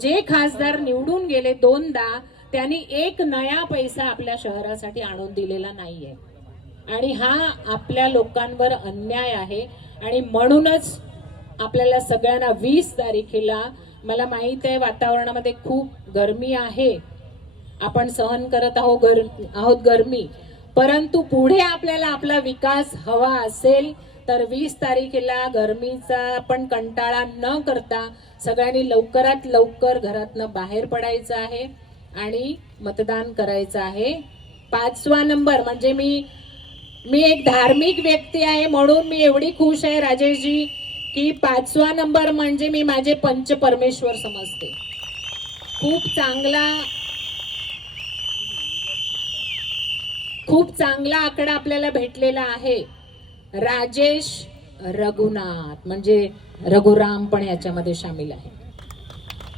जे खासदार निवडून गेले दोनदा त्यांनी एक नया पैसा आपल्या शहरासाठी आणून दिलेला नाहीये. आणि हा आपल्या लोकांवर अन्याय आहे. आणि म्हणूनच आपल्याला सगळ्यांना वीस तारखेला मला माहीत आहे वातावरणामध्ये खूप गरमी आहे. आपण सहन करत आहोत गर आहोत गरमी. परंतु पुढे आपल्याला आपला विकास हवा असेल तर वीस तारखेला गरमीचा पण कंटाळा न करता सगळ्यांनी लवकरात लवकर घरातनं बाहेर पडायचं आहे आणि मतदान करायचं आहे. पाचवा नंबर म्हणजे मी मी एक धार्मिक व्यक्ती आहे म्हणून मी एवढी खुश आहे राजेशजी की पाचवा नंबर म्हणजे मी माझे पंच परमेश्वर समजते. खूप चांगला खूप चांगला आकडा आपल्याला भेटलेला आहे. राजेश रघुनाथ म्हणजे रघुराम पण याच्यामध्ये सामील आहे.